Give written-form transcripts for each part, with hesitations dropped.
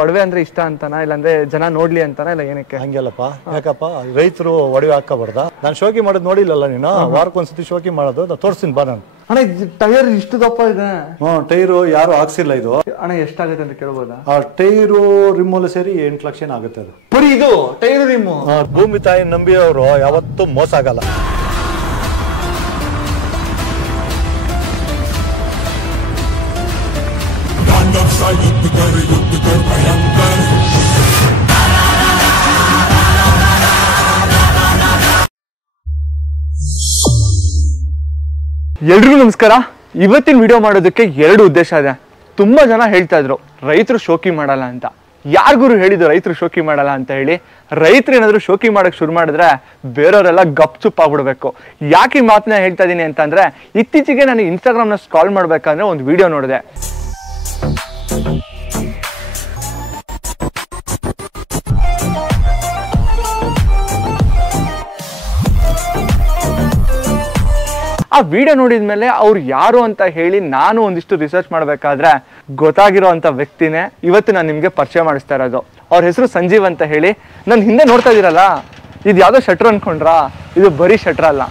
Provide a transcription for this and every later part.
ಒಡವೆ ಅಂದ್ರೆ ಇಷ್ಟ ಅಂತಾನ ಇಲ್ಲಾಂದ್ರೆ ಜನ ನೋಡ್ಲಿ ಅಂತಾನ ಇಲ್ಲ ಏನಕ್ಕೆ? ಹಂಗೆಲ್ಲಪ್ಪ, ಯಾಕಪ್ಪ ರೈತರು ಒಡವೆ ಹಾಕಬಾರ್ದ? ನಾನು ಶೋಕಿ ಮಾಡೋದು ನೋಡಿಲ್ಲಲ್ಲ ನೀನು? ವಾರಕ್ಕೊಂದ್ಸತಿ ಶೋಕಿ ಮಾಡೋದು ತೋರಿಸ್ತೀನಿ ಬಾ ನಾನು. ಅಣ್ಣ ಟೈರ್ ಇಷ್ಟು ದಪ್ಪ ಇದೆ. ಟೈರು ಯಾರು ಹಾಕ್ಸಿಲ್ಲ ಇದು. ಅಣ್ಣ ಎಷ್ಟಾಗುತ್ತೆ ಅಂತ ಕೇಳ್ಬೋದಾ? ಆ ಟೈರು ರಿಮ್ಮಲ್ಲಿ ಸೇರಿ 8 ಲಕ್ಷ ಆಗುತ್ತೆ ಅದು. ಬರೀ ಇದು ಟೈರ್ ರಿಮ್ಮು? ಭೂಮಿ ತಾಯಿ ನಂಬಿಯವರು ಯಾವತ್ತೂ ಮೋಸ ಆಗಲ್ಲ. ಎಲ್ರಿಗೂ ನಮಸ್ಕಾರ. ಇವತ್ತಿನ ವಿಡಿಯೋ ಮಾಡೋದಕ್ಕೆ 2 ಉದ್ದೇಶ ಇದೆ. ತುಂಬಾ ಜನ ಹೇಳ್ತಾ ಇದ್ರು ರೈತರು ಶೋಕಿ ಮಾಡಲ್ಲ ಅಂತ. ಯಾರಿಗೂ ಹೇಳಿದ್ರು ರೈತರು ಶೋಕಿ ಮಾಡಲ್ಲ ಅಂತ ಹೇಳಿ? ರೈತರು ಏನಾದ್ರು ಶೋಕಿ ಮಾಡಕ್ ಶುರು ಮಾಡಿದ್ರೆ ಬೇರೆಯವರೆಲ್ಲ ಗಪ್ ಚುಪ್ ಆಗ್ಬಿಡ್ಬೇಕು. ಯಾಕೆ ಈ ಮಾತನ್ನ ಹೇಳ್ತಾ ಇದೀನಿ ಅಂತಂದ್ರೆ, ಇತ್ತೀಚೆಗೆ ನಾನು ಇನ್ಸ್ಟಾಗ್ರಾಮ್ನ ಸ್ಕ್ರಾಲ್ ಮಾಡ್ಬೇಕಂದ್ರೆ ಒಂದು ವಿಡಿಯೋ ನೋಡಿದೆ. ಆ ವಿಡಿಯೋ ನೋಡಿದ್ಮೇಲೆ ಅವ್ರು ಯಾರು ಅಂತ ಹೇಳಿ ನಾನು ಒಂದಿಷ್ಟು ರಿಸರ್ಚ್ ಮಾಡಬೇಕಾದ್ರೆ ಗೊತ್ತಾಗಿರೋ ಅಂತ ವ್ಯಕ್ತಿನೇ ಇವತ್ತು ನಾನು ನಿಮಗೆ ಪರಿಚಯ ಮಾಡಿಸ್ತಾ ಇರೋದು. ಅವ್ರ ಹೆಸರು ಸಂಜೀವ್ ಅಂತ ಹೇಳಿ. ನನ್ನ ಹಿಂದೆ ನೋಡ್ತಾ ಇದೀರಲ್ಲ, ಇದು ಯಾವುದೋ ಶಟ್ರ್ ಅನ್ಕೊಂಡ್ರಾ? ಇದು ಬರೀ ಶಟ್ರ್ ಅಲ್ಲ.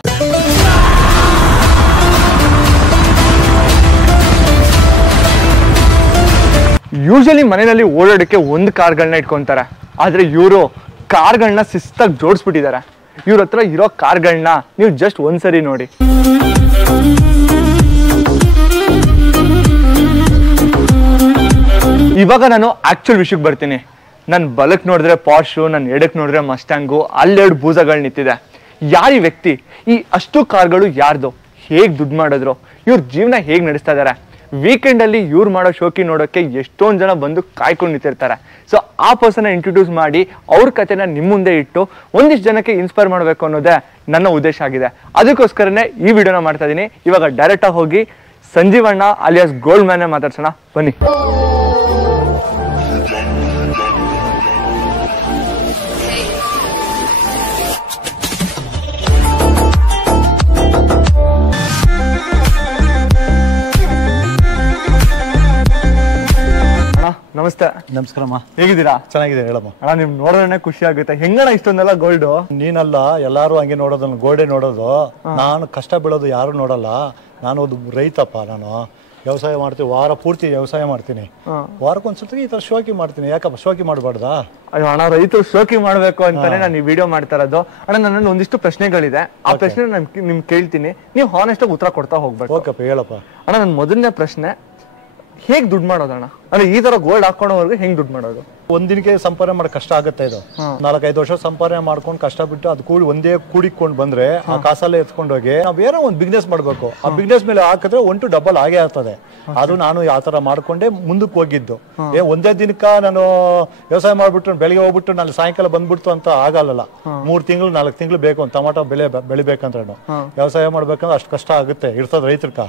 ಯೂಶಲಿ ಮನೆಯಲ್ಲಿ ಓಡಾಡಕ್ಕೆ ಒಂದು ಕಾರ್ಗಳನ್ನ ಇಟ್ಕೊಂತಾರೆ, ಆದ್ರೆ ಇವರು ಕಾರ್ಗಳನ್ನ ಶಿಸ್ತಾಗಿ ಜೋಡಿಸ್ಬಿಟ್ಟಿದ್ದಾರೆ. ಇವ್ರ ಹತ್ರ ಇರೋ ಕಾರ್ಗಳನ್ನ ನೀವು ಜಸ್ಟ್ ಒಂದ್ಸರಿ ನೋಡಿ. ಇವಾಗ ನಾನು ಆಕ್ಚುಲ್ ವಿಷಯಕ್ಕೆ ಬರ್ತೀನಿ. ನನ್ನ ಬಲಕ್ ನೋಡಿದ್ರೆ ಪಾರ್ಶು, ನನ್ನ ಎಡಕ್ ನೋಡಿದ್ರೆ ಮಸ್ಟ್ಯಾಂಗು, ಅಲ್ಲೆರಡು ಬೂಸಗಳು ನಿಂತಿದೆ. ಯಾರು ಈ ವ್ಯಕ್ತಿ? ಈ ಅಷ್ಟು ಕಾರ್ಗಳು ಯಾರ್ದು? ಹೇಗ್ ದುಡ್ಡು ಮಾಡಿದ್ರು? ಇವ್ರ ಜೀವನ ಹೇಗ್ ನಡೆಸ್ತಾ ಇದಾರೆ? ವೀಕೆಂಡ್ ಅಲ್ಲಿ ಇವ್ರು ಮಾಡೋ ಶೋಕಿ ನೋಡೋಕೆ ಎಷ್ಟೊಂದು ಜನ ಬಂದು ಕಾಯ್ಕೊಂಡು ನಿಂತಿರ್ತಾರೆ. ಸೊ ಆ ಪರ್ಸನ್ ಇಂಟ್ರೊಡ್ಯೂಸ್ ಮಾಡಿ ಅವ್ರ ಕಥೆನ ನಿಮ್ಮ ಮುಂದೆ ಇಟ್ಟು ಒಂದಿಷ್ಟು ಜನಕ್ಕೆ ಇನ್ಸ್ಪೈರ್ ಮಾಡಬೇಕು ಅನ್ನೋದೇ ನನ್ನ ಉದ್ದೇಶ ಆಗಿದೆ. ಅದಕ್ಕೋಸ್ಕರನೇ ಈ ವಿಡಿಯೋನ ಮಾಡ್ತಾ ಇದೀನಿ. ಇವಾಗ ಡೈರೆಕ್ಟ್ ಆಗಿ ಹೋಗಿ ಸಂಜೀವಣ್ಣ ಅಲಿಯಾಸ್ ಗೋಲ್ಡ್ ಮ್ಯಾನ್ ಮಾತಾಡ್ಸೋಣ ಬನ್ನಿ. ನಮಸ್ತೆ. ನಮಸ್ಕಾರಮ್ಮ. ಹೇಗಿದ್ದೀರಾ? ಚೆನ್ನಾಗಿದೆ ಹೇಳಮ್ಮ. ಅಣ್ಣ ನಿಮ್ ನೋಡೋಣ ಖುಷಿ ಆಗುತ್ತೆ. ಹೆಂಗಣ ಇಷ್ಟೊಂದೆಲ್ಲ ಗೋಲ್ಡ್? ನೀನಲ್ಲ, ಎಲ್ಲಾರು ಹಂಗೆ ನೋಡೋದನ್ನ ಗೋಲ್ಡೇ ನೋಡೋದು. ನಾನು ಕಷ್ಟ ಬೀಳೋದು ಯಾರು ನೋಡಲ್ಲ. ನಾನು ಒಂದು ರೈತಪ್ಪ. ನಾನು ವ್ಯವಸಾಯ ಮಾಡ್ತೀನಿ, ವಾರ ಪೂರ್ತಿ ವ್ಯವಸಾಯ ಮಾಡ್ತೀನಿ. ವಾರಕ್ಕೊಂದ್ಸತಿ ಈ ತರ ಶೋಕಿ ಮಾಡ್ತೀನಿ. ಯಾಕಪ್ಪ ಶೋಕಿ ಮಾಡಬಾರ್ದಾ? ಅಯ್ಯೋ ಅಣ್ಣ, ರೈತರು ಶೋಕಿ ಮಾಡ್ಬೇಕು ಅಂತಾನೆ ನಾನು ಈ ವಿಡಿಯೋ ಮಾಡ್ತಾ ಇರೋದು. ಅಣ್ಣ ನನ್ನಲ್ಲಿ ಒಂದಿಷ್ಟು ಪ್ರಶ್ನೆಗಳಿದೆ, ಆ ಪ್ರಶ್ನೆ ನಿಮ್ಗೆ ಕೇಳ್ತೀನಿ, ನೀವು ಹಾನೆಸ್ಟ್ ಆಗಿ ಉತ್ತರ ಕೊಡ್ತಾ ಹೋಗ್ಬೇಕು. ಓಕೆಪ್ಪ ಹೇಳಪ್ಪ. ಅಣ್ಣ ನನ್ನ ಮೊದಲನೇ ಪ್ರಶ್ನೆ, ಹೇಗ್ ದುಡ್ಡು ಮಾಡೋದಣ್ಣ? ಅಂದ್ರೆ ಈ ತರ ಗೋಲ್ಡ್ ಹಾಕೊಂಡವ್ರಿಗೆ ಹೆಂಗ್ ದುಡ್ಡು ಮಾಡೋದು? ಒಂದಿನಕ್ಕೆ ಸಂಪಾದನೆ ಮಾಡಕ್ ಕಷ್ಟ ಆಗುತ್ತೆ. ಇದು 4-5 ವರ್ಷ ಸಂಪಾದನೆ ಮಾಡ್ಕೊಂಡು ಕಷ್ಟ ಬಿಟ್ಟು ಅದು ಒಂದೇ ಕೂಡಿಕೊಂಡು ಬಂದ್ರೆ ಆ ಕಾಸಲ್ಲೇ ಎತ್ಕೊಂಡೋಗಿ ನಾವ್ ಏನೋ ಒಂದು ಬಿಸ್ನೆಸ್ ಮಾಡ್ಬೇಕು. ಆ ಬಿಸ್ನೆಸ್ ಮೇಲೆ ಹಾಕಿದ್ರೆ 1 to ಡಬಲ್ ಆಗೇ ಆಗ್ತದೆ. ಅದು ನಾನು ಆ ತರ ಮಾಡ್ಕೊಂಡೆ ಮುಂದಕ್ಕೆ ಹೋಗಿದ್ದು. ಒಂದೇ ದಿನಕ್ಕ ನಾನು ವ್ಯವಸಾಯ ಮಾಡ್ಬಿಟ್ಟು ಬೆಳಿಗ್ಗೆ ಹೋಗ್ಬಿಟ್ಟು ನಾನು ಸಾಯಂಕಾಲ ಬಂದ್ಬಿಡ್ತು ಅಂತ ಆಗಲ್ಲ. 3 ತಿಂಗಳು 4 ತಿಂಗಳು ಬೇಕು ಒಂದು ಟೊಮಾಟೊ ಬೆಳಿಬೇಕಂದ್ರೆ. ವ್ಯವಸಾಯ ಮಾಡ್ಬೇಕಂದ್ರೆ ಅಷ್ಟು ಕಷ್ಟ ಆಗುತ್ತೆ ಇರ್ತದ ರೈತರ್ಕ.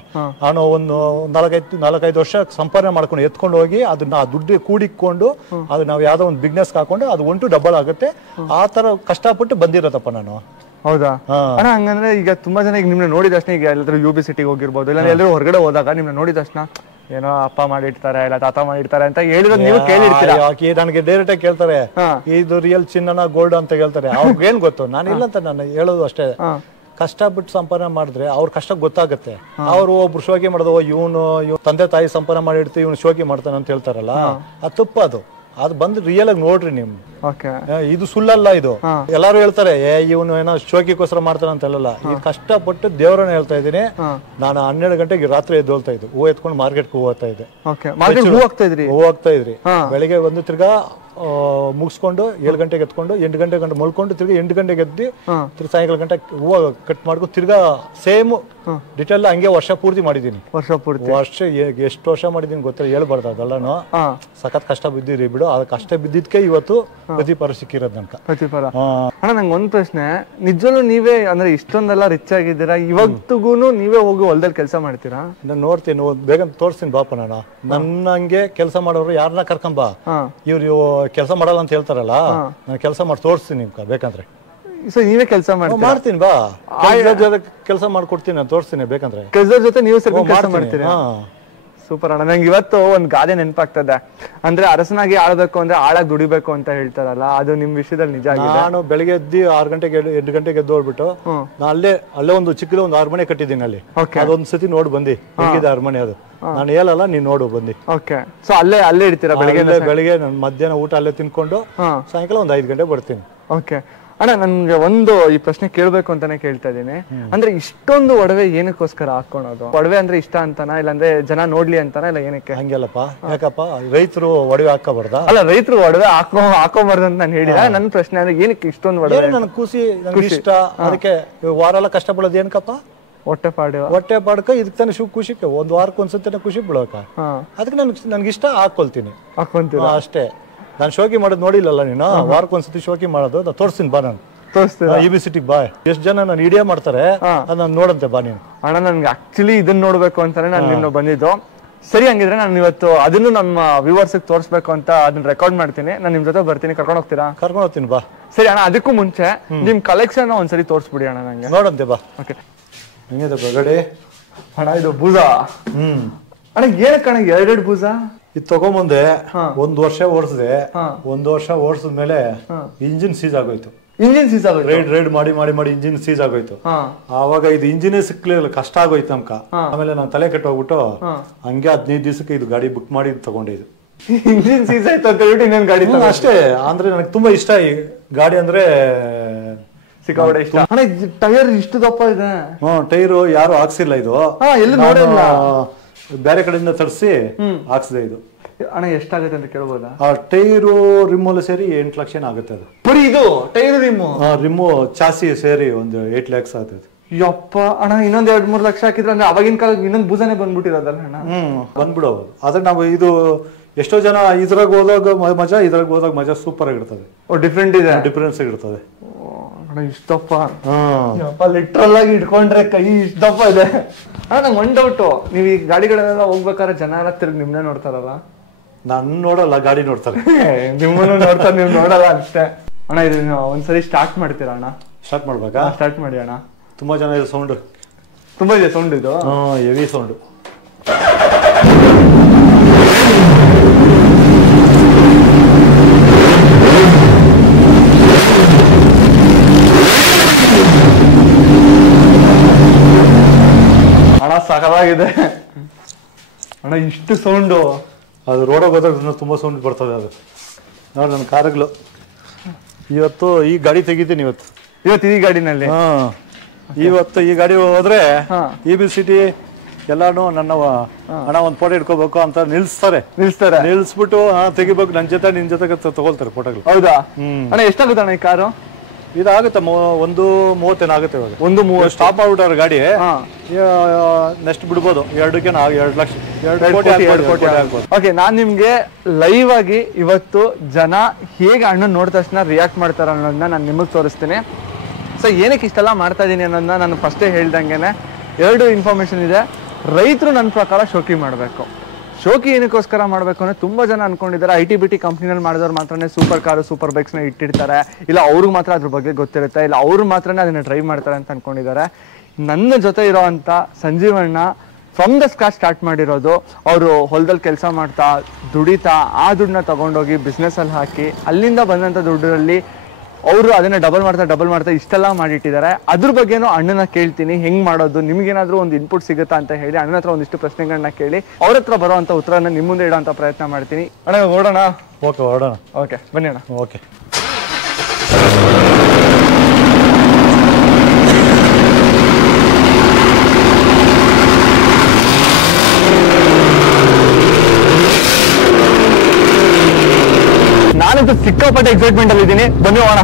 ನಾನು ಒಂದು 4-5 ವರ್ಷ ಸಂಪಾದನೆ ಮಾಡ್ಕೊಂಡು ಎತ್ಕೊಂಡು ಹೋಗಿ ಅದನ್ನ ಆ ದುಡ್ಡು ಕೂಡಿಕೊಂಡು ಅದು ನಾವು ಯಾವ್ದೋ ಒಂದು ಬಿಸ್ನೆಸ್ ಹಾಕೊಂಡು ಅದು 1 to ಡಬಲ್ ಆಗುತ್ತೆ. ಆ ತರ ಕಷ್ಟಪಟ್ಟು ಬಂದಿರತ್ತಪ್ಪ ನಾನು. ಹೌದಾ ಅಣ್ಣ? ಹಂಗಂದ್ರೆ ಈಗ ತುಂಬಾ ಜನ ಈಗ ನಿಮ್ನ ನೋಡಿದ ತಕ್ಷಣ, ಈಗ ಎಲ್ಲರೂ UB ಸಿಟಿಗೆ ಹೋಗಿರ್ಬೋದು, ಇಲ್ಲ ಎಲ್ಲರೂ ಹೊರಗಡೆ ಹೋದಾಗ ನಿಮ್ನ ನೋಡಿದ ತಕ್ಷಣ ಏನೋ ಅಪ್ಪ ಮಾಡಿರ್ತಾರೆ ಇಲ್ಲ ತಾತ ಮಾಡಿರ್ತಾರೆ ಅಂತ ಹೇಳಿರೋದು ನೀವು ಕೇಳಿರ್ತೀರಾ? ನನಗೆ ಡೈರೆಕ್ಟ್ ಆಗಿ ಕೇಳ್ತಾರೆ, ಇದು ರಿಯಲ್ ಚಿನ್ನನ ಗೋಲ್ಡ್ ಅಂತ ಹೇಳ್ತಾರೆ. ಅವ್ರಿಗೆ ಏನ್ ಗೊತ್ತು? ನಾನು ಇಲ್ಲ ಅಂತ ನಾನು ಹೇಳೋದು ಅಷ್ಟೇ. ಕಷ್ಟ ಬಿಟ್ಟು ಸಂಪಾದನೆ ಮಾಡಿದ್ರೆ ಅವ್ರ ಕಷ್ಟ ಗೊತ್ತಾಗುತ್ತೆ. ಅವ್ರು ಒಬ್ರು ಶೋಕಿ ಮಾಡೋದು, ಇವನು ತಂದೆ ತಾಯಿ ಸಂಪಾದನೆ ಮಾಡಿರ್ತೀವಿ, ಇವನು ಶೋಕಿ ಮಾಡ್ತಾನೆ ಅಂತ ಹೇಳ್ತಾರಲ್ಲ, ಅದು ತಪ್ಪು. ಅದು ಬಂದು ರಿಯಲ್ ಆಗಿ ನೋಡ್ರಿ ನಿಮ್. ಇದು ಸುಳ್ಳಲ್ಲ. ಇದು ಎಲ್ಲಾರು ಹೇಳ್ತಾರೆ ಇವನು ಏನೋ ಶೋಕಿಗೋಸ್ಕರ ಮಾಡ್ತಾನೆ ಅಂತ ಹೇಳಲ್ಲ. ಇದು ಕಷ್ಟಪಟ್ಟು ದೇವರನ್ನ ಹೇಳ್ತಾ ಇದ್ದೀನಿ. ನಾನು 12 ಗಂಟೆಗೆ ರಾತ್ರಿ ಎದ್ದೋಲ್ತಾ ಇದ್ದೆ. ಹೂ ಎತ್ಕೊಂಡು ಮಾರ್ಕೆಟ್ಗೆ ಹೋಗ್ತಾ ಇದ್ದೆ. ಹೂ ಹೋಗ್ತಾ ಇದ್ರಿ. ಬೆಳಿಗ್ಗೆ ಒಂದು ತಿರ್ಗಾ ಮುಗಿಸ್ಕೊಂಡು 7 ಗಂಟೆಗೆ ಎತ್ಕೊಂಡು 8 ಗಂಟೆ ಮಲ್ಕೊಂಡು ತಿರ್ಗಿ 8 ಗಂಟೆಗೆ ಎದ್ದಿ ತಿರ್ಗಿ ಸಾಯಂಕಾಲ ಗಂಟೆ ಹೂವು ಕಟ್ ಮಾಡ್ಕೊಂಡು ತಿರ್ಗಾ ಸೇಮ್ ಡಿಟೇಲ್ ಹಂಗೆ ವರ್ಷ ಪೂರ್ತಿ ಮಾಡಿದೀನಿ. ಎಷ್ಟು ವರ್ಷ ಮಾಡಿದೀನಿ ಗೊತ್ತಿಲ್ಲ, ಹೇಳ್ಬಾರ್ದು ಅದೆಲ್ಲಾನು. ಸಖತ್ ಕಷ್ಟ ಬಿದ್ದಿರಿ ಬಿಡು. ಅದು ಕಷ್ಟ ಬಿದ್ದಿದ್ಕೆ ಇವತ್ತು ಪ್ರತಿಫಲ ಸಿಕ್ಕಿರೋದು ನನ್ಕ. ಪ್ರತಿಫಲ. ಅಣ್ಣ ನಂಗೆ ಒಂದ್ ಪ್ರಶ್ನೆ, ನಿಜವಲ್ಲೂ ನೀವೇ ಅಂದ್ರೆ ಇಷ್ಟೊಂದೆಲ್ಲ ರಿಚ್ ಆಗಿದ್ದೀರಾ, ಇವತ್ತಿಗೂ ನೀವೇ ಹೋಗಿ ಹೊಲದಲ್ಲಿ ಕೆಲಸ ಮಾಡ್ತೀರಾ? ನಾನು ನೋಡ್ತೀನಿ, ಬೇಗ ತೋರಿಸ್ತೀನಿ ಬಾಪ. ನಾನು ನನ್ನಂಗೆ ಕೆಲಸ ಮಾಡೋರು ಯಾರನ್ನ ಕರ್ಕೊಂಬಾ. ಇವ್ರು ಕೆಲಸ ಮಾಡಲ್ಲ ಅಂತ ಹೇಳ್ತಾರಲ್ಲ, ನಾನು ಕೆಲಸ ಮಾಡಿ ತೋರಿಸ್ತೀನಿ ನಿಮ್ಗೆ ಬೇಕಂದ್ರೆ. ನೀವೇ ಕೆಲಸ ಮಾಡ್ತೀನಿ ಬಾ. ಕೆಲಸ ಮಾಡ್ಕೊಡ್ತೀನಿ, ನಾನು ತೋರಿಸ್ತೀನಿ ಬೇಕಂದ್ರೆ. ಕೆಲಸದ ಜೊತೆ ನೀವು ಕೆಲಸ ಮಾಡ್ತೀರಾ? ಸೊ ಸೂಪರ್ ಅಣ್ಣ. ನಂಗೆ ಇವತ್ತು ಒಂದ್ ಗಾದೆ ನೆನಪಾಗ್ತದೆ, ಅಂದ್ರೆ ಅರಸನಾಗಿ ಆಳ್ಬೇಕು ಅಂದ್ರೆ ಆಳಾಗಿ ದುಡಿಬೇಕು ಅಂತ ಹೇಳ್ತಾರಲ್ಲ, ಅದು ನಿಮ್ ವಿಷಯದಲ್ಲಿ ನಿಜ ಆಗಿದೆ. ನಾನು ಬೆಳಿಗ್ಗೆ ಎದ್ದು 6 ಗಂಟೆಗೆ 8 ಗಂಟೆಗೆ ಎದ್ದು ಹೋಗ್ಬಿಟ್ಟು ನಾನು ಅಲ್ಲೇ ಒಂದು ಚಿಕ್ಕದ ಒಂದು ಅರಮನೆ ಕಟ್ಟಿದ್ದೀನಿ ಅಲ್ಲಿ. ಅದೊಂದ್ ಸತಿ ನೋಡ್ ಬಂದಿ ಹೇಗಿದೆ ಅರಮನೆ ಅದು. ನಾನು ಹೇಳಲ್ಲ, ನೀನ್ ನೋಡು ಬಂದಿ. ಓಕೆ, ಸೊ ಅಲ್ಲೇ ಇಡ್ತೀರಾ ಬೆಳಿಗ್ಗೆ ನಾನು ಮಧ್ಯಾಹ್ನ ಊಟ ಅಲ್ಲೇ ತಿನ್ಕೊಂಡು ಸಾಯಂಕಾಲ ಒಂದು 5 ಗಂಟೆ ಬರ್ತೀನಿ. ಓಕೆ ಅಣ್ಣ, ನನ್ಗೆ ಒಂದು ಈ ಪ್ರಶ್ನೆ ಕೇಳ್ಬೇಕು ಅಂತಾನೆ ಕೇಳ್ತಾ ಇದೀನಿ. ಅಂದ್ರೆ ಇಷ್ಟೊಂದು ಒಡವೆ ಏನಕ್ಕೋಸ್ಕರ ಹಾಕೊಳೋದು? ಒಡವೆ ಅಂದ್ರೆ ಇಷ್ಟ ಅಂತಾನ, ಇಲ್ಲಾಂದ್ರೆ ಜನ ನೋಡ್ಲಿ ಅಂತಾನ, ಇಲ್ಲ ಏನಕ್ಕೆ? ಹಂಗೆಲ್ಲಪ್ಪ, ಯಾಕಪ್ಪ ರೈತರು ಒಡವೆ ಹಾಕಬಾರ್ದ? ಅಲ್ಲ, ರೈತರು ಒಡವೆ ಹಾಕೋಬಾರ್ದು ಅಂತ ನಾನು ಹೇಳಿದ. ನನ್ನ ಪ್ರಶ್ನೆ ಅಂದ್ರೆ ಏನಕ್ಕೆ ಇಷ್ಟೊಂದು ಒಡವೆ? ನನ್ ಖುಷಿ, ನನ್ಗೆ ಇಷ್ಟ. ಅದಕ್ಕೆ ವಾರ ಎಲ್ಲ ಕಷ್ಟ ಬೀಳೋದು ಏನಕ್ಕಪ್ಪ? ಹೊಟ್ಟೆ ಪಾಡ್ಕ ಇದಕ್ಕೆ ತಾನೆ ಖುಷಿಗೆ ಒಂದ್ ವಾರಕ್ಕೆ ಒಂದ್ಸತಿ ಖುಷಿ ಬೀಳಕ. ಅದಕ್ಕೆ ನನ್ಗೆ ಇಷ್ಟ ಹಾಕೊಳ್ತೀನಿ ಅಷ್ಟೇ. ನಾನು ಶೋಕಿ ಮಾಡೋದು ನೋಡಿಲ್ಲಲ್ಲ ನೀನು? ವಾರಕ್ಕೆ ಒಂದ್ಸತಿ ಶೋಕಿ ಮಾಡೋದು ನಾನು ತೋರಿಸ್ತೀನಿ ಬಾ. ನಾನು ತೋರಿಸ್ತೀನಿ ಇಬಿಸಿಟಿಗೆ ಬಾ. ಎಷ್ಟು ಜನ ನಾನು ಇಡಿಯಾ ಮಾಡ್ತಾರೆ ಅದನ್ನ ನೋಡಂತೆ ಬಾ ನೀನು. ಅಣ್ಣ, ನನ್ಗೆ ಆಕ್ಚುಲಿ ಇದನ್ನ ನೋಡ್ಬೇಕು ಅಂತಾನೆ ನಾನು ನಿನ್ನ ಬಂದಿದ್ದು. ಸರಿ, ಹಂಗಿದ್ರೆ ನಾನು ಇವತ್ತು ಅದನ್ನು ನಮ್ಮ ವ್ಯೂವರ್ಸ್ ತೋರಿಸ್ಬೇಕು ಅಂತ ಅದನ್ನ ರೆಕಾರ್ಡ್ ಮಾಡ್ತೀನಿ. ನಾನು ನಿಮ್ ಜೊತೆ ಬರ್ತೀನಿ, ಕರ್ಕೊಂಡು ಹೋಗ್ತೀರಾ? ಕರ್ಕೊಂಡು ಹೋಗ್ತೀನಿ ಬಾ. ಸರಿ ಅಣ್ಣ, ಅದಕ್ಕೂ ಮುಂಚೆ ನಿಮ್ ಕಲೆಕ್ಷನ್ ಒಂದ್ಸರಿ ತೋರಿಸ್ಬಿಡಿ ಅಣ್ಣ ನಂಗೆ. ನೋಡಂತೆ ಬಾ. ಓಕೆ, ಹಿಂಗಿದೆ ಬಗಡೆ. ಅಣ್ಣ ಇದು ಭುಜ. ಅಣ್ಣ ಏನಕ್ಕೆ ಅಣ್ಣ 2 ಭುಜ? ಇದು ತಗೊಂಬಂದೆ, 1 ವರ್ಷ ಓಡಿಸಿದೆ. 1 ವರ್ಷ ಓಡಿಸಿದ್ಮೇಲೆ ಇಂಜಿನ್ ಸೀಸ್ ಆಗೋಯ್ತು. ರೈಡ್ ಮಾಡಿ ಇಂಜಿನ್ ಸೀಸ್ ಆಗೋಯ್ತು. ಆವಾಗ ಇದು ಇಂಜಿನೇ ಸಿಕ್ಲಿಲ್ಲ, ಕಷ್ಟ ಆಗೋಯ್ತು ನಮ್ಕ. ಆಮೇಲೆ ನಾನು ತಲೆ ಕೆಟ್ಟೋಗ್ಬಿಟ್ಟು ಹಂಗೆ 15 ದಿವಸಕ್ಕೆ ಇದು ಗಾಡಿ ಬುಕ್ ಮಾಡಿ ತಗೊಂಡಿದ್ದು. ಇಂಜಿನ್ ಸೀಸ್ ಆಯ್ತು ಅಂತ ಹೇಳ್ಬಿಟ್ಟು ಇನ್ನೊಂದು ಗಾಡಿ ಅಷ್ಟೇ. ಅಂದ್ರೆ ನನಗೆ ತುಂಬಾ ಇಷ್ಟ ಈ ಗಾಡಿ, ಅಂದ್ರೆ ಸಿಕ್ಕಾಪಟ್ಟೆ ಇಷ್ಟ. ಅಣ್ಣ ಟೈರ್ ಇಷ್ಟು ದಪ್ಪ ಇದೆ. ಟೈರು ಯಾರು ಹಾಕ್ಸಿಲ್ಲ ಇದು, ಬೇರೆ ಕಡೆಯಿಂದ ತರಿಸಿ ಹಾಕ್ಸಿದೆ ಇದು. ಅಣ್ಣ ಎಷ್ಟಾಗುತ್ತೆ ಅಂತ ಕೇಳ್ಬೋದಾ? ಟೈರು ರಿಮ್ಮು ಸೇರಿ 8 ಲಕ್ಷ ಆಗುತ್ತೆ ಅದು. ಬರೀ ಇದು ಟೈರು ರಿಮ್ಮು ಚಾಸಿ ಸೇರಿ ಒಂದು 8 lakhs ಆಗ್ತದೆ. ಯಪ್ಪ ಅಣ್ಣ, ಇನ್ನೊಂದ್ 2-3 ಲಕ್ಷ ಹಾಕಿದ್ರೆ ಅಂದ್ರೆ ಅವಾಗಿನ ಕಾಲಕ್ಕೆ ಇನ್ನೊಂದ್ ಭುಜಾನೆ ಬಂದ್ಬಿಟ್ಟಿರೋದಲ್ಲ ಅಣ್ಣ? ಬಂದ್ಬಿಡೋದು. ಆದ್ರೆ ನಾವು ಇದು ಎಷ್ಟೋ ಜನ ಇದ್ರಾಗ ಹೋದಾಗ ಮಜಾ, ಇದ್ರಾಗ ಹೋದಾಗ ಮಜಾ ಸೂಪರ್ ಆಗಿರ್ತದೆ. ಡಿಫ್ರೆನ್ಸ್ ಇರ್ತದೆ. ಇಷ್ಟಪ್ಪ ಲಿಟ್ರಲ್ ಆಗಿ ಇಟ್ಕೊಂಡ್ರೆ ಕೈ ಇಷ್ಟಪ್ಪ ಇದೆ. ಅಣ್ಣ ನಂಗೆ ಒಂದ್ ಡೌಟು, ನೀವು ಈ ಗಾಡಿಗಳೆಲ್ಲ ಹೋಗ್ಬೇಕಾದ್ರೆ ಜನ ಎಲ್ಲ ತಿರ್ಗಿ ನಿಮ್ನೆ ನೋಡ್ತಾರಲ್ಲ? ನಾನು ನೋಡಲ್ಲ, ಗಾಡಿ ನೋಡ್ತಾರೆ. ನಿಮ್ಮನ್ನು ನೋಡ್ತಾರೆ, ನೀವು ನೋಡಲ್ಲ ಅಷ್ಟೇ. ಅಣ್ಣ ಇದು ಒಂದ್ಸರಿ ಸ್ಟಾರ್ಟ್ ಮಾಡ್ತೀರಾ ಅಣ್ಣ? ಸ್ಟಾರ್ಟ್ ಮಾಡ್ಬೇಕಾ? ಸ್ಟಾರ್ಟ್ ಮಾಡಿ ಅಣ್ಣ. ತುಂಬಾ ಜನ ಇದೆ ಸೌಂಡ್. ತುಂಬಾ ಇದೆ ಸೌಂಡ್ ಇದು. Heavy sound. ಅಣ್ಣ ಸಕಲಾಗಿದೆ ಅಣ್ಣ, ಇಷ್ಟು ಸೌಂಡು. ಅದು ರೋಡಾಗ ಹೋದಾಗ ತುಂಬಾ ಸೌಂಡ್ ಬರ್ತದೆ. ಅದು ನೋಡಿ ನನ್ನ ಕಾರುಗಳು. ಇವತ್ತು ಈ ಗಾಡಿ ತೆಗಿತೀನಿ. ಇವತ್ತು ಈ ಗಾಡಿನಲ್ಲಿ ಇವತ್ತು ಈ ಗಾಡಿ ಹೋದ್ರೆ EBCT ಎಲ್ಲಾನು ನನ್ನ ಹಣ ಒಂದ್ ಫೋಟೋ ಇಟ್ಕೋಬೇಕು ಅಂತ ನಿಲ್ಸ್ತಾರೆ. ನಿಲ್ಸ್ಬಿಟ್ಟು ತೆಗಿಬೇಕು ನನ್ನ ಜೊತೆ, ನಿನ್ ಜೊತೆ ತಗೊಳ್ತಾರೆ ಫೋಟೋಗಳು. ಹೌದಾ ಅಣ್ಣ? ಎಷ್ಟಾಗುತ್ತೆ ಅಣ್ಣ ಈ ಕಾರು? ಇದಾಗುತ್ತೆ 1:30 ಆಗುತ್ತೆ. ಇವಾಗ 1:30 ಸ್ಟಾಪ್ ಆಗ್ಬಿಟ್ಟಾರೆ ಗಾಡಿ. ನೆಕ್ಸ್ಟ್ ಬಿಡ್ಬೋದು 2 ಲಕ್ಷ 2 ಕೋಟಿ ಆಗ್ಬೋದು. ಓಕೆ, ನಾನ್ ನಿಮ್ಗೆ ಲೈವ್ ಆಗಿ ಇವತ್ತು ಜನ ಹೇಗೆ ಅಣ್ಣನ್ ನೋಡಿದ ತಕ್ಷಣ ರಿಯಾಕ್ಟ್ ಮಾಡ್ತಾರ ಅನ್ನೋದನ್ನ ನಾನು ನಿಮಗ್ ತೋರಿಸ್ತೀನಿ. ಸೊ ಏನಕ್ಕೆ ಇಷ್ಟೆಲ್ಲ ಮಾಡ್ತಾ ಇದೀನಿ ಅನ್ನೋದನ್ನ ನಾನು ಫಸ್ಟೇ ಹೇಳ್ದಂಗೆನೆ 2 ಇನ್ಫಾರ್ಮೇಶನ್ ಇದೆ. ರೈತರು ನನ್ನ ಪ್ರಕಾರ ಶೋಕಿ ಮಾಡಬೇಕು. ಶೋಕಿ ಏನಕ್ಕೋಸ್ಕರ ಮಾಡಬೇಕು ಅಂದ್ರೆ ತುಂಬಾ ಜನ ಅನ್ಕೊಂಡಿದ್ದಾರೆ IT-BT ಕಂಪ್ನಿನಲ್ಲಿ ಮಾಡಿದವ್ರು ಮಾತ್ರನೇ ಸೂಪರ್ ಕಾರು ಸೂಪರ್ ಬೈಕ್ಸ್ನ ಇಟ್ಟಿರ್ತಾರೆ, ಇಲ್ಲ ಅವ್ರಿಗೆ ಮಾತ್ರ ಅದ್ರ ಬಗ್ಗೆ ಗೊತ್ತಿರುತ್ತೆ, ಇಲ್ಲ ಅವ್ರು ಮಾತ್ರನೇ ಅದನ್ನ ಡ್ರೈವ್ ಮಾಡ್ತಾರೆ ಅಂತ ಅನ್ಕೊಂಡಿದ್ದಾರೆ. ನನ್ನ ಜೊತೆ ಇರೋವಂಥ ಸಂಜೀವಣ್ಣ ಫ್ರಮ್ ದ ಸ್ಕ್ರಾಚ್ ಸ್ಟಾರ್ಟ್ ಮಾಡಿರೋದು. ಅವರು ಹೊಲದಲ್ಲಿ ಕೆಲಸ ಮಾಡ್ತಾ ದುಡಿತಾ ಆ ದುಡ್ಡನ್ನ ತಗೊಂಡೋಗಿ ಬಿಸ್ನೆಸ್ಸಲ್ಲಿ ಹಾಕಿ ಅಲ್ಲಿಂದ ಬಂದಂಥ ದುಡ್ಡಲ್ಲಿ ಅವರು ಅದನ್ನ ಡಬಲ್ ಮಾಡ್ತಾ ಇಷ್ಟೆಲ್ಲ ಮಾಡಿಟ್ಟಿದ್ದಾರೆ. ಅದ್ರ ಬಗ್ಗೆನೂ ಅಣ್ಣನ ಕೇಳ್ತೀನಿ, ಹೆಂಗ್ ಮಾಡೋದು, ನಿಮ್ಗೇನಾದ್ರೂ ಒಂದು ಇನ್ಪುಟ್ ಸಿಗುತ್ತಾ ಅಂತ ಹೇಳಿ ಅಣ್ಣನ ಹತ್ರ ಒಂದಿಷ್ಟು ಪ್ರಶ್ನೆಗಳನ್ನ ಕೇಳಿ ಅವ್ರ ಹತ್ರ ಬರುವಂತ ಉತ್ತರನ ನಿಮ್ಮ ಮುಂದೆ ಇಡೋಂಥ ಪ್ರಯತ್ನ ಮಾಡ್ತೀನಿ. ಅಣ್ಣ ಓಡೋಣ? ಓಕೆ ಬನ್ನಿ ಅಣ್ಣ. ಓಕೆ. ನಾನಂತೂ ಸಿಕ್ಕಾಪಟ್ಟೆ ಎಕ್ಸೈಟ್ಮೆಂಟ್ ಅಲ್ಲಿ ಇದ್ದೀನಿ. ಬನ್ನಿ ಹೋಗೋಣ.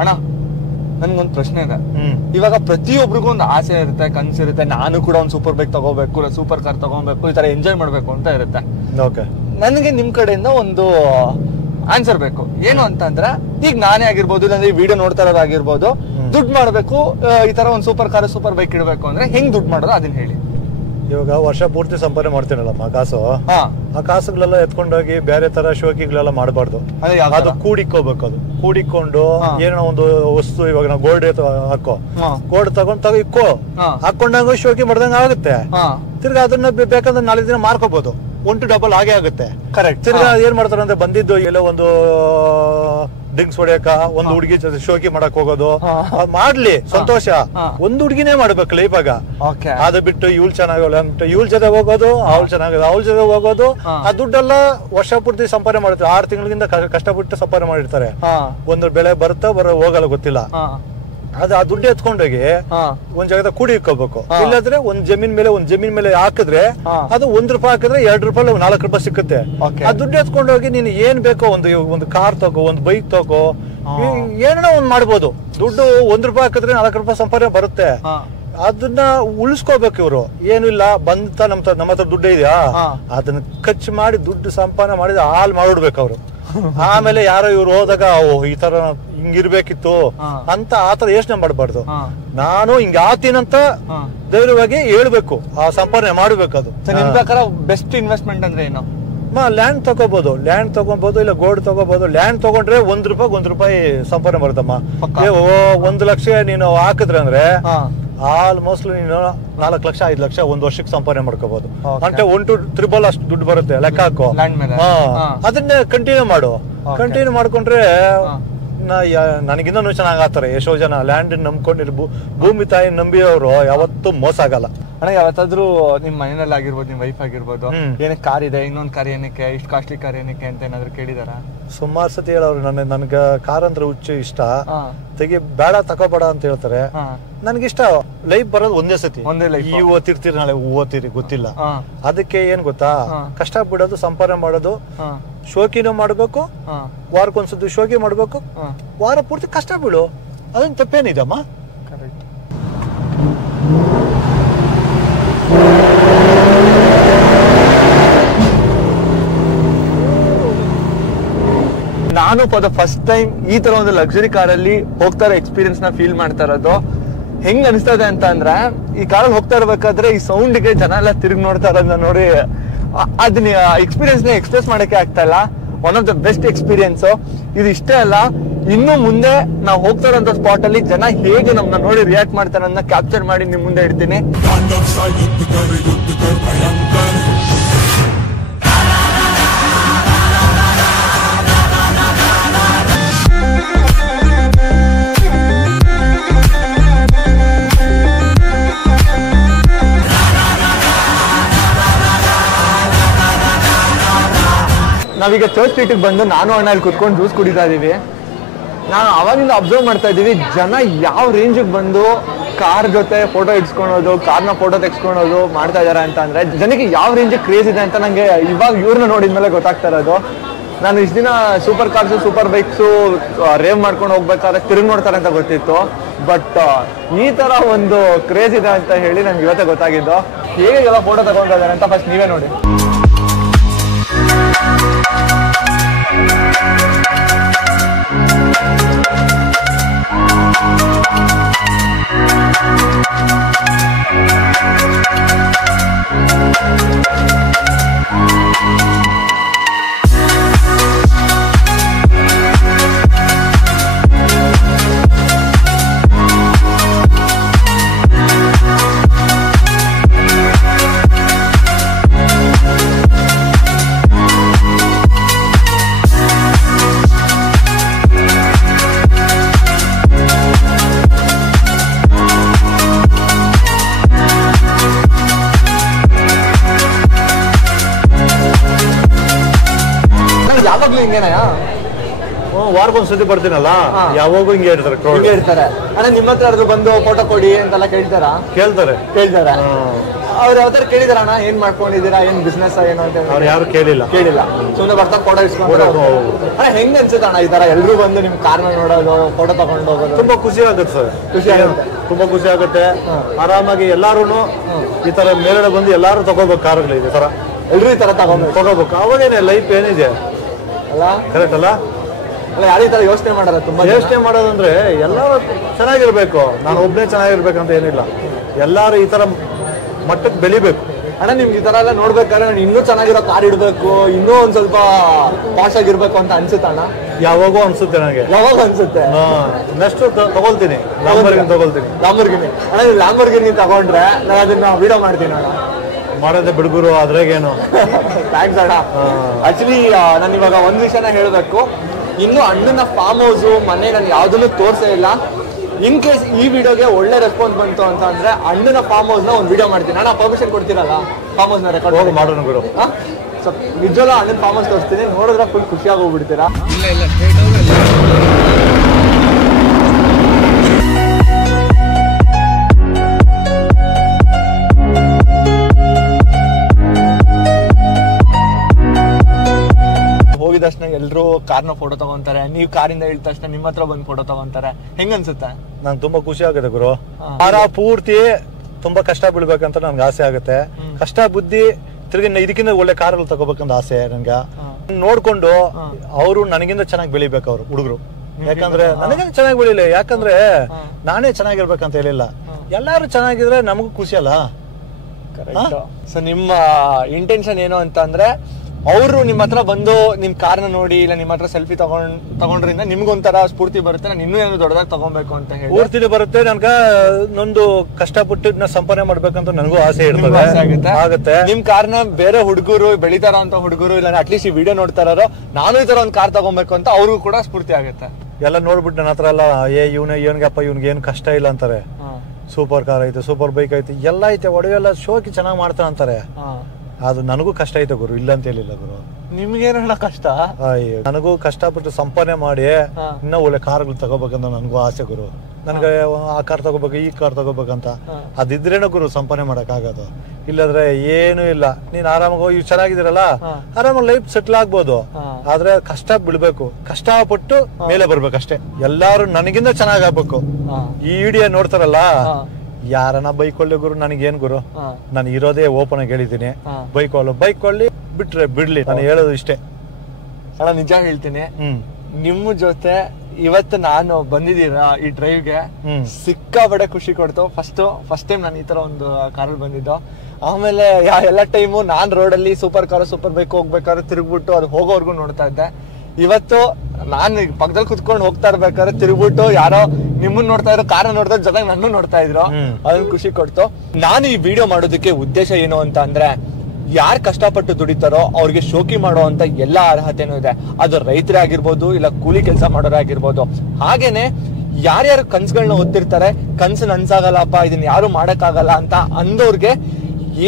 ಅಣ್ಣ ನನ್ಗೊಂದು ಪ್ರಶ್ನೆ ಇದೆ. ಇವಾಗ ಪ್ರತಿಯೊಬ್ಬರಿಗೂ ಒಂದು ಆಸೆ ಇರುತ್ತೆ, ಕನ್ಸಿರುತ್ತೆ, ನಾನು ಕೂಡ ಒಂದು ಸೂಪರ್ ಬೈಕ್ ತಗೋಬೇಕು, ಸೂಪರ್ ಕಾರ್ ತಗೋಬೇಕು, ಈ ತರ ಎಂಜಾಯ್ ಮಾಡ್ಬೇಕು ಅಂತ ಇರುತ್ತೆ. ನನಗೆ ನಿಮ್ ಕಡೆಯಿಂದ ಒಂದು ಆನ್ಸರ್ ಬೇಕು. ಏನು ಅಂತಂದ್ರೆ, ಈಗ ನಾನೇ ಆಗಿರ್ಬೋದು, ಇಲ್ಲಾಂದ್ರೆ ಈ ವಿಡಿಯೋ ನೋಡ್ತಾ ಇರೋದಾಗಿರ್ಬೋದು, ದುಡ್ಡು ಮಾಡ್ಬೇಕು, ಈ ತರ ಒಂದು ಸೂಪರ್ ಕಾರ್ ಸೂಪರ್ ಬೈಕ್ ಇಡಬೇಕು ಅಂದ್ರೆ ಹೆಂಗ್ ದುಡ್ಡು ಮಾಡೋದು ಅದನ್ನ ಹೇಳಿ. ಇವಾಗ ವರ್ಷ ಪೂರ್ತಿ ಸಂಪಾದನೆ ಮಾಡ್ತೀನಲ್ಲಮ್ಮ ಕಾಸು, ಆ ಕಾಸುಗಳೆಲ್ಲ ಎತ್ಕೊಂಡೋಗಿ ಬೇರೆ ತರ ಶೋಕಿಗಳೆಲ್ಲ ಮಾಡಬಾರ್ದು. ಅದು ಕೂಡಿಕ್ಕೋಬೇಕು. ಅದು ಕೂಡಿಕೊಂಡು ಏನೋ ಒಂದು ವಸ್ತು, ಇವಾಗ ನಾವು ಗೋಲ್ಡ್ ಹಾಕೋ, ಗೋಲ್ಡ್ ತಗೊಂಡ್ ಇಕ್ಕೋ, ಹಾಕೊಂಡಂಗ ಶೋಕಿ ಮಾಡ್ದಂಗ ಆಗುತ್ತೆ. ತಿರ್ಗಾ ಅದನ್ನ ಬೇಕಂದ್ರೆ 4 ದಿನ ಮಾರ್ಕೋಬಹುದು, 1 ಡಬಲ್ ಆಗೇ ಆಗುತ್ತೆ. ಕರೆಕ್ಟ್. ತಿರ್ಗಾ ಏನ್ ಮಾಡ್ತಾರೆ ಅಂದ್ರೆ ಬಂದಿದ್ದು ಎಲ್ಲೋ ಒಂದು ಡ್ರಿಂಕ್ಸ್ ಹೊಡೆಯಕ, ಒಂದು ಹುಡುಗಿ ಶೋಕಿ ಮಾಡಕ್ ಹೋಗೋದು, ಮಾಡ್ಲಿ ಸಂತೋಷ. ಒಂದು ಹುಡುಗಿನೇ ಮಾಡ್ಬೇಕು ಲೈಫಾಗ. ಅದು ಬಿಟ್ಟು ಇವ್ಳು ಚೆನ್ನಾಗಲ್ಲ ಅಂತ ಇವ್ಳ ಜೊತೆ ಹೋಗೋದು, ಅವಳು ಚೆನ್ನಾಗಲ್ಲ ಅವಳ ಜೊತೆ ಹೋಗೋದು, ಆ ದುಡ್ಡೆಲ್ಲ ವರ್ಷ ಪೂರ್ತಿ ಸಂಪಾದನೆ ಮಾಡಿರ್ತಾರೆ. 6 ತಿಂಗಳಿಂದ ಕಷ್ಟಪಟ್ಟು ಸಂಪಾದನೆ ಮಾಡಿರ್ತಾರೆ. ಒಂದು ಬೆಳೆ ಬರ್ತಾ ಹೋಗಲ್ಲ ಗೊತ್ತಿಲ್ಲ. ಅದು ಆ ದುಡ್ಡು ಎತ್ಕೊಂಡೋಗಿ ಒಂದ್ ಜಾಗದ ಕೂಡಿ ಇಕ್ಕೋಬೇಕು. ಇಲ್ಲಾಂದ್ರೆ ಒಂದ್ ಜಮೀನ್ ಮೇಲೆ ಹಾಕಿದ್ರೆ ಅದು ₹1 ಹಾಕಿದ್ರೆ ₹2 ₹4 ಸಿಕ್ಕುತ್ತೆ. ಆ ದುಡ್ಡು ಎತ್ಕೊಂಡೋಗಿ ನೀನು ಏನ್ ಬೇಕೋ, ಒಂದು ಕಾರ್ ತಗೋ, ಒಂದು ಬೈಕ್ ತಗೋ, ಏನೋ ಒಂದ್ ಮಾಡ್ಬೋದು. ದುಡ್ಡು ₹1 ಹಾಕಿದ್ರೆ ₹4 ಸಂಪಾದನೆ ಬರುತ್ತೆ. ಅದನ್ನ ಉಳಿಸ್ಕೋಬೇಕು ಇವ್ರು. ಏನು ಇಲ್ಲ, ಬಂತ ನಮ್ಮ ಹತ್ರ ದುಡ್ಡು ಇದೆಯಾ, ಅದನ್ನ ಖರ್ಚು ಮಾಡಿ ದುಡ್ಡು ಸಂಪಾದನೆ ಮಾಡಿದ್ರೆ ಹಾಲ್ ಮಾಡ್ಬಿಡ್ಬೇಕು ಅವ್ರು. ಆಮೇಲೆ ಯಾರೋ ಇವ್ರು ಹೋದಾಗ ಈ ತರ ಹಿಂಗಿರ್ಬೇಕಿತ್ತು ಅಂತ ಆತರ ಯೋಚನೆ ಮಾಡಬಾರ್ದು. ನಾನು ಹಿಂಗ ಆತೀನಂತ ಧೈರ್ಯವಾಗಿ ಹೇಳ್ಬೇಕು, ಆ ಸಂಪಾದನೆ ಮಾಡ್ಬೇಕು. ಅದು ನಿಮ್ ಪ್ರಕಾರ ಬೆಸ್ಟ್ ಇನ್ವೆಸ್ಟ್ಮೆಂಟ್ ಅಂದ್ರೆ ಏನು? ಲ್ಯಾಂಡ್ ತಗೋಬಹುದು, ಇಲ್ಲ ಗೋಲ್ಡ್ ತಗೋಬಹುದು. ಲ್ಯಾಂಡ್ ತಗೊಂಡ್ರೆ ₹1 ಸಂಪಾದನೆ ಬರುತ್ತಮ್ಮ. 1 ಲಕ್ಷ ನೀನು ಹಾಕಿದ್ರೆ ಅಂದ್ರೆ ಆಲ್ಮೋಸ್ಟ್ ನೀನು 4 ಲಕ್ಷ 5 ಲಕ್ಷ ಒಂದ್ ವರ್ಷಕ್ಕೆ ಸಂಪಾದನೆ ಮಾಡ್ಕೋಬಹುದು. అంటే 1 to 3 ಅಷ್ಟು ದುಡ್ಡು ಬರುತ್ತೆ, ಲೆಕ್ಕ ಹಾಕೋ. ಅದನ್ನೇ ಕಂಟಿನ್ಯೂ ಮಾಡ್ಕೊಂಡ್ರೆ ನನಗಿನ್ನೂ ಚೆನ್ನಾಗ್ ಆಗ್ತಾರೆ. ಎಷ್ಟೋ ಜನ ಲ್ಯಾಂಡ್ ನಂಬ್ಕೊಂಡಿರ್, ಭೂಮಿ ತಾಯಿ ನಂಬಿಯವರು ಯಾವತ್ತೂ ಮೋಸ ಆಗಲ್ಲ. ಅಣ್ಣ, ಯಾವತ್ತಾದ್ರೂ ನಿಮ್ ಮನೆಯಲ್ಲಿ ಆಗಿರ್ಬೋದು, ನಿಮ್ ವೈಫ್ ಆಗಿರ್ಬೋದು, ಏನಕ್ಕೆ ಕಾರ್ ಇದೆ, ಇನ್ನೊಂದ್ ಕಾರ್ ಏನಕ್ಕೆ, ಇಷ್ಟು ಕಾಸ್ಟ್ಲಿ ಕಾರ್ ಏನಕ್ಕೆ ಅಂತ ಏನಾದ್ರು ಕೇಳಿದಾರ? ಸುಮಾರು ಸತಿ ಹೇಳವ್ರು. ನನ್ಗ ಕಾರ್ ಅಂದ್ರೆ ಹುಚ್ಚು ಇಷ್ಟ, ಬೇಡ ತಗೋಬೇಡ ಅಂತ ಹೇಳ್ತಾರೆ. ನನ್ಗಿಷ್ಟ. ಲೈಫ್ ಬರೋದು ಒಂದೇ ಸತಿ. ಈ ಓದ್ತಿರ್ತೀರಿ, ನಾಳೆ ಓದ್ತೀರಿ ಗೊತ್ತಿಲ್ಲ. ಅದಕ್ಕೆ ಏನ್ ಗೊತ್ತಾ, ಕಷ್ಟ ಬಿಡೋದು, ಸಂಪಾದನೆ ಮಾಡೋದು, ಶೋಕಿನೂ ಮಾಡ್ಬೇಕು, ವಾರಕ್ಕೊಂದ್ಸತಿ ಶೋಕಿ ಮಾಡ್ಬೇಕು, ವಾರ ಪೂರ್ತಿ ಕಷ್ಟ ಬಿಡು. ಅದನ್ನ ತಪ್ಪೇನಿದಮ್ಮ. ನಾನು ಫಾರ್ ದ ಫಸ್ಟ್ ಟೈಮ್ ಈ ತರ ಒಂದು ಲಕ್ಸುರಿ ಕಾರಲ್ಲಿ ಹೋಗ್ತಾ ಇರೋ ಎಕ್ಸ್ಪೀರಿಯನ್ಸ್ ನ ಫೀಲ್ ಮಾಡ್ತಾ ಇರೋದು. ಹೆಂಗ್ ಅನಿಸ್ತದೆ ಅಂತ ಅಂದ್ರೆ, ಈ ಕಾರಲ್ಲಿ ಹೋಗ್ತಾ ಇರ್ಬೇಕಾದ್ರೆ ಈ ಸೌಂಡ್ಗೆ ಜನ ಎಲ್ಲ ತಿರುಗಿ ನೋಡ್ತಾ ಇರೋದನ್ನ ನೋಡಿ ಅದನ್ನ ಎಕ್ಸ್ಪೀರಿಯನ್ಸ್ ನ ಎಕ್ಸ್ಪ್ರೆಸ್ ಮಾಡಕ್ಕೆ ಆಗ್ತಾ ಇಲ್ಲ. One of the best experience ಇದು. ಇಷ್ಟೇ ಅಲ್ಲ, ಇನ್ನು ಮುಂದೆ ನಾವು ಹೋಗ್ತಾ ಇರೋಂಥ ಸ್ಪಾಟ್ ಅಲ್ಲಿ ಜನ ಹೇಗೆ ನಮ್ಮನ್ನ ನೋಡಿ ರಿಯಾಕ್ಟ್ ಮಾಡ್ತಾರೆ ಅನ್ನೋದನ್ನ ಕ್ಯಾಪ್ಚರ್ ಮಾಡಿ ನಿಮ್ ಮುಂದೆ ಇಡ್ತೀನಿ. ನಾವೀಗ ಚರ್ಚ್ ಸ್ಟ್ರೀಟ್ ಬಂದು ನಾನು ಅಣ್ಣ ಇಲ್ಲಿ ಕುತ್ಕೊಂಡು ಜ್ಯೂಸ್ ಕುಡಿತಾ ಇದೀವಿ. ನಾನು ಅವಾಗಿಂದ ಅಬ್ಸರ್ವ್ ಮಾಡ್ತಾ ಇದ್ದೀವಿ, ಜನ ಯಾವ ರೇಂಜಿಗೆ ಬಂದು ಕಾರ್ ಜೊತೆ ಫೋಟೋ ಇಡ್ಸ್ಕೊಳೋದು, ಕಾರ್ನ ಫೋಟೋ ತೆಗೆಸ್ಕೊಳೋದು ಮಾಡ್ತಾ ಇದಾರೆ ಅಂತ ಅಂದ್ರೆ, ಜನಕ್ಕೆ ಯಾವ ರೇಂಜಿಗೆ ಕ್ರೇಜ್ ಇದೆ ಅಂತ ನಂಗೆ ಇವಾಗ ಇವ್ರನ್ನ ನೋಡಿದ್ಮೇಲೆ ಗೊತ್ತಾಗ್ತಾ ಇರೋದು. ನಾನು ಇಷ್ಟು ದಿನ super cars, super bikes rave ಮಾಡ್ಕೊಂಡು ಹೋಗ್ಬೇಕಾದ್ರೆ ತಿರುಗಿ ನೋಡ್ತಾರೆ ಅಂತ ಗೊತ್ತಿತ್ತು. ಬಟ್ ಈ ತರ ಒಂದು ಕ್ರೇಜ್ ಇದೆ ಅಂತ ಹೇಳಿ ನನ್ಗೆ ಇವತ್ತೇ ಗೊತ್ತಾಗಿದ್ದು. ಹೇಗೆಲ್ಲ ಫೋಟೋ ತಗೊಂತಾ ಇದಾರೆ ಅಂತ ಫಸ್ಟ್ ನೀವೇ ನೋಡಿ. ಯಾವಾಗ್ಲೂ ಹಿಂಗೇನಯ್ಯ? ವಾರಕ್ಕೊಂದ್ಸತಿ ಬರ್ತೀನಲ್ಲ, ಯಾವಾಗೂ ಹಿಂಗೆ ಇರ್ತಾರೆ. ಅಣ್ಣ, ನಿಮ್ಮ ಹತ್ರ ಯಾರಾದ್ರೂ ಬಂದು ಫೋಟೋ ಕೊಡಿ ಅಂತೆಲ್ಲ ಕೇಳ್ತಾರ? ಕೇಳ್ತಾರೆ. ಅವ್ರು ಯಾವ್ದಾರು ಕೇಳಿದಾರ ಅಣ್ಣ, ಏನ್ ಮಾಡ್ಕೊಂಡಿದ್ದೀರಾ, ಏನ್ ಬಿಸ್ನೆಸ್ ಏನು ಅಂತ? ಅವ್ರು ಯಾರು ಕೇಳಿಲ್ಲ. ಸುಮ್ಮನೆ ಬರ್ತಾ ಫೋಟೋ ಇಸ್ಕೊಂಡು. ಅಣ್ಣ, ಹೆಂಗ್ ಅನ್ಸುತ್ತೆ ಅಣ್ಣ ಈ ತರ ಎಲ್ರು ಬಂದು ನಿಮ್ ಕಾರ್ನ ನೋಡೋದು, ಫೋಟೋ ತಗೊಂಡು ಹೋಗೋದು? ತುಂಬಾ ಖುಷಿ ಆಗುತ್ತೆ ಸರ್. ತುಂಬಾ ಖುಷಿ ಆಗುತ್ತೆ. ಆರಾಮಾಗಿ ಎಲ್ಲಾರು ಈ ತರ ಮೇಲ್ಗಡೆ ಬಂದು ಎಲ್ಲಾರು ತಗೋಬೇಕು ಕಾರ್ಗಳು. ಈ ತರ ಎಲ್ರು ಈ ತರ ತಗೋಬೇಕು. ಅವಾಗೇನೆ ಲೈಫ್ ಏನಿದೆ ಅಲ್ಲ, ಕರೆಕ್ಟ್ ಅಲ್ಲ? ಅಲ್ಲ, ಯಾರು ಈ ತರ ಯೋಚನೆ ಮಾಡೋದು? ತುಂಬಾ ಯೋಚನೆ ಮಾಡೋದಂದ್ರೆ ಎಲ್ಲರೂ ಚೆನ್ನಾಗಿರ್ಬೇಕು, ನಾನು ಒಬ್ಬನೇ ಚೆನ್ನಾಗಿರ್ಬೇಕಂತ ಏನಿಲ್ಲ. ಎಲ್ಲಾರು ಈ ತರ ಮಟ್ಟಕ್ಕೆ ಬೆಳಿಬೇಕು. ಅಣ್ಣ ನಿಮ್ಗೆ ಈ ತರ ಎಲ್ಲ ನೋಡ್ಬೇಕಾದ್ರೆ ನಾನು ಇನ್ನೂ ಚೆನ್ನಾಗಿರೋ ಕಾರ್ ಇಡ್ಬೇಕು, ಇನ್ನೂ ಒಂದ್ ಸ್ವಲ್ಪ ಪಾಶ್ ಆಗಿರ್ಬೇಕು ಅಂತ ಅನ್ಸುತ್ತೆ ಅಣ್ಣ? ಯಾವಾಗೂ ಅನ್ಸುತ್ತೆ ನನಗೆ. ಯಾವಾಗ ಅನ್ಸುತ್ತೆ? ನೆಕ್ಸ್ಟ್ ತಗೊಳ್ತೀನಿ, ಲ್ಯಾಂಬೋರ್ಗಿನಿ. ಅಣ್ಣ ನೀವು ಲ್ಯಾಂಬೋರ್ಗಿನಿ ತಗೊಂಡ್ರೆ ನಾನು ಅದನ್ನ ವಿಡಿಯೋ ಮಾಡ್ತೀನಿ ಅಣ್ಣ. ಮಾಡೋದೇ ಬಿಡುಗರು, ಅದ್ರಾಗೇನು. ಥ್ಯಾಂಕ್ಸ್ ಅಣ್ಣ. ಆಕ್ಚುಲಿ ನಾನು ಇವಾಗ ಒಂದ್ ವಿಷಯನ ಹೇಳ್ಬೇಕು, ಇನ್ನು ಅಣ್ಣನ ಫಾರ್ಮ್ ಹೌಸ್ ಮನೆ ನಾನು ಯಾವ್ದನ್ನು ತೋರ್ಸೇ ಇಲ್ಲ. ಇನ್ ಕೇಸ್ ಈ ವಿಡಿಯೋಗೆ ಒಳ್ಳೆ ರೆಸ್ಪಾನ್ಸ್ ಬಂತು ಅಂತ ಅಂದ್ರೆ ಅಣ್ಣನ ಫಾರ್ಮ್ ಹೌಸ್ ನ ಒಂದು ವಿಡಿಯೋ ಮಾಡ್ತೀನಿ. ಅಣ್ಣ ಪರ್ಮಿಷನ್ ಕೊಡ್ತೀರಲ್ಲ ಫಾರ್ಮ್ ಹೌಸ್ ನ ರೆಕಾರ್ಡ್ ಮಾಡೋಣ ಗುರು? ಸ್ವಲ್ಪ ನಿಜವಲ್ಲ ಅಣ್ಣನ ಫಾರ್ಮ್ ಹೌಸ್ ತೋರಿಸ್ತೀನಿ, ನೋಡಿದ್ರೆ ಫುಲ್ ಖುಷಿಯಾಗಿ ಹೋಗ್ಬಿಡ್ತೀರಾ. ಹೋಗಿದ ತಕ್ಷಣ ಎಲ್ರು ಕಾರ್ನ ಫೋಟೋ ತಗೊಂತಾರೆ, ನೀವ್ ಕಾರಿಂದ ಇಳಿದ ತಕ್ಷಣ ನಿಮ್ಮ ಹತ್ರ ಬಂದು ಫೋಟೋ ತಗೊಂತಾರೆ, ಹೆಂಗ ಅನ್ಸುತ್ತೆ? ನಂಗೆ ತುಂಬಾ ಖುಷಿ ಆಗುತ್ತೆ ಗುರು. ವಾರ ಪೂರ್ತಿ ತುಂಬಾ ಕಷ್ಟ ಬೀಳ್ಬೇಕಂತ ನನ್ಗೆ ಆಸೆ ಆಗುತ್ತೆ. ಕಷ್ಟ ಬುದ್ಧಿ ತಿರ್ಗಿ ಇದಕ್ಕಿಂತ ಒಳ್ಳೆ ಕಾರಲ್ಲಿ ತಗೋಬೇಕಂತ ಆಸೆ ನನ್ಗೆ. ನೋಡ್ಕೊಂಡು ಅವರು ನನಗಿಂತ ಚೆನ್ನಾಗಿ ಬೆಳಿಬೇಕು ಅವ್ರು ಹುಡುಗರು. ಯಾಕಂದ್ರೆ ನನಗಿಂತ ಚೆನ್ನಾಗಿ ಬೆಳಿಲಿ, ಯಾಕಂದ್ರೆ ನಾನೇ ಚೆನ್ನಾಗಿರ್ಬೇಕಂತ ಹೇಳಿಲ್ಲ. ಎಲ್ಲಾರು ಚೆನ್ನಾಗಿದ್ರೆ ನಮಗೂ ಖುಷಿ ಅಲ್ಲ. ಸೊ ನಿಮ್ಮ ಇಂಟೆನ್ಷನ್ ಏನು ಅಂತ ಅಂದ್ರೆ ಅವರು ನಿಮ್ಮ ಹತ್ರ ಬಂದು ನಿಮ್ ಕಾರ್ನ ನೋಡಿ ಇಲ್ಲ ನಿಮ್ಮ ಹತ್ರ ಸೆಲ್ಫಿ ತಗೊಂಡ್ರಿಂದ ನಿಮ್ಗೊಂಥರ ಸ್ಫೂರ್ತಿ ಬರುತ್ತೆ, ನಾನು ಇನ್ನೂ ಏನೋ ದೊಡ್ಡದಾಗಿ ತಗೊಂಡ್ಬೇಕು ಅಂತ ಹೇಳಿ. ಸ್ಫೂರ್ತಿ ಬರುತ್ತೆ, ನನ್ಗ ನೊಂದು ಕಷ್ಟಪಟ್ಟು ಸಂಪಾದನೆ ಮಾಡ್ಬೇಕಂತ ನನಗೂ ಆಸೆ ಆಗುತ್ತೆ. ನಿಮ್ ಕಾರ್ನ ಬೇರೆ ಹುಡುಗರು ಬೆಳಿತಾರ ಅಂತ ಹುಡುಗರು ಇಲ್ಲ ಅಟ್ಲೀಸ್ಟ್ ಈ ವಿಡಿಯೋ ನೋಡ್ತಾರೋ ನಾನು ಈ ತರ ಒಂದು ಕಾರ್ ತಗೊಂಬೇಕು ಅಂತ ಅವ್ರಿಗೂ ಕೂಡ ಸ್ಫೂರ್ತಿ ಆಗುತ್ತೆ. ಎಲ್ಲ ನೋಡ್ಬಿಟ್ಟು ನನ್ನ ಹತ್ರ ಎಲ್ಲ ಇವನ್ಗಪ್ಪ ಇವ್ನಿಗೆ ಏನ್ ಕಷ್ಟ ಇಲ್ಲ ಅಂತಾರೆ. ಸೂಪರ್ ಕಾರ್ ಐತೆ, ಸೂಪರ್ ಬೈಕ್ ಐತೆ, ಎಲ್ಲ ಐತೆ, ಒಡವೆಲ್ಲ ಶೋಕಿ ಚೆನ್ನಾಗಿ ಮಾಡ್ತಾನೆ ಅಂತಾರೆ. ಅದು ನನಗೂ ಕಷ್ಟ ಐತೆ ಗುರು, ಇಲ್ಲ ಅಂತ ಹೇಳಿಲ್ಲ ಗುರು. ನಿಮ್ಗೇನ ಕಷ್ಟ? ನನಗೂ ಕಷ್ಟಪಟ್ಟು ಸಂಪಾದನೆ ಮಾಡಿ ಇನ್ನ ಒಳ್ಳೆ ಕಾರ್ಗಳು ತಗೋಬೇಕಂತ ನನಗೂ ಆಸೆ ಗುರು. ನನ್ಗೆ ಆ ಕಾರ್ ತಗೋಬೇಕು, ಈ ಕಾರ್ ತಗೋಬೇಕಂತ ಅದಿದ್ರೇನ ಗುರು ಸಂಪಾದನೆ ಮಾಡಕ್ ಆಗೋದು. ಇಲ್ಲದ್ರೆ ಏನು ಇಲ್ಲ. ನೀನ್ ಆರಾಮಾಗಿ ಹೋಗಿ ಚೆನ್ನಾಗಿದ್ದೀರಲ್ಲ, ಆರಾಮಾಗಿ ಲೈಫ್ ಸೆಟ್ಲ್ ಆಗ್ಬೋದು. ಆದ್ರೆ ಕಷ್ಟ ಬಿಡ್ಬೇಕು, ಕಷ್ಟಪಟ್ಟು ಮೇಲೆ ಬರ್ಬೇಕಷ್ಟೇ. ಎಲ್ಲಾರು ನನಗಿಂತ ಚೆನ್ನಾಗ್ ಆಗ್ಬೇಕು. ಈ ವಿಡಿಯೋ ನೋಡ್ತಾರಲ್ಲ, ಯಾರನ್ನ ಬೈಕ್ ಕೊಳ್ಳಿ ಗುರು, ನನಗೇನ್ ಗುರು, ನಾನು ಇರೋದೇ ಓಪನ್ ಆಗಿ ಹೇಳಿದ್ದೀನಿ. ಬೈಕ್ ಕೊಳ್ಳಿ ಬಿಟ್ರೆ ಬಿಡ್ಲಿ, ನಾನು ಹೇಳೋದು ಇಷ್ಟೇ. ಅಣ್ಣ ನಿಜ ಹೇಳ್ತೀನಿ, ನಿಮ್ಮ ಜೊತೆ ಇವತ್ತು ನಾನು ಬಂದಿದ್ದೀರಾ ಈ ಡ್ರೈವ್ಗೆ, ಸಿಕ್ಕಾಬಡೆ ಖುಷಿ ಕೊಡ್ತು. ಫಸ್ಟ್ ಟೈಮ್ ನಾನು ಈ ತರ ಒಂದು ಕಾರಲ್ಲಿ ಬಂದಿದ್ದು. ಆಮೇಲೆ ಎಲ್ಲ ಟೈಮು ನಾನ್ ರೋಡಲ್ಲಿ ಸೂಪರ್ ಕಾರ್ ಸೂಪರ್ ಬೈಕ್ ಹೋಗ್ಬೇಕಾದ್ರೆ ತಿರುಗ್ಬಿಟ್ಟು ಅದು ಹೋಗೋವರ್ಗು ನೋಡ್ತಾ ಇದ್ದೆ. ಇವತ್ತು ನಾನು ಪಕ್ಕದಲ್ಲಿ ಕುತ್ಕೊಂಡು ಹೋಗ್ತಾ ಇರ್ಬೇಕಾದ್ರೆ ತಿರುಗ್ಬಿಟ್ಟು ಯಾರೋ ನಿಮ್ಮನ್ನ ನೋಡ್ತಾ ಇದ್ರು, ಕಾರನ್ನ ನೋಡ್ತಾ ಇದ್ರು, ಜೊತೆಗೆ ನನ್ನ ನೋಡ್ತಾ ಇದ್ರು. ಅದನ್ನ ಖುಷಿ ಕೊಡ್ತು. ನಾನು ಈ ವಿಡಿಯೋ ಮಾಡೋದಕ್ಕೆ ಉದ್ದೇಶ ಏನು ಅಂತ ಅಂದ್ರೆ, ಯಾರು ಕಷ್ಟಪಟ್ಟು ದುಡಿತಾರೋ ಅವ್ರಿಗೆ ಶೋಕಿ ಮಾಡೋ ಅಂತ ಎಲ್ಲಾ ಅರ್ಹತೆನೂ ಇದೆ. ಅದು ರೈತರೇ ಆಗಿರ್ಬೋದು, ಇಲ್ಲ ಕೂಲಿ ಕೆಲಸ ಮಾಡೋರೇ ಆಗಿರ್ಬೋದು. ಹಾಗೇನೆ ಯಾರ್ಯಾರು ಕನ್ಸುಗಳನ್ನ ಹೊತ್ತಿರ್ತಾರೆ, ಕನ್ಸು ನನ್ಸಾಗಲ್ಲಪ್ಪ, ಇದನ್ನ ಯಾರು ಮಾಡಕ್ಕಾಗಲ್ಲ ಅಂತ ಅಂದವ್ರಿಗೆ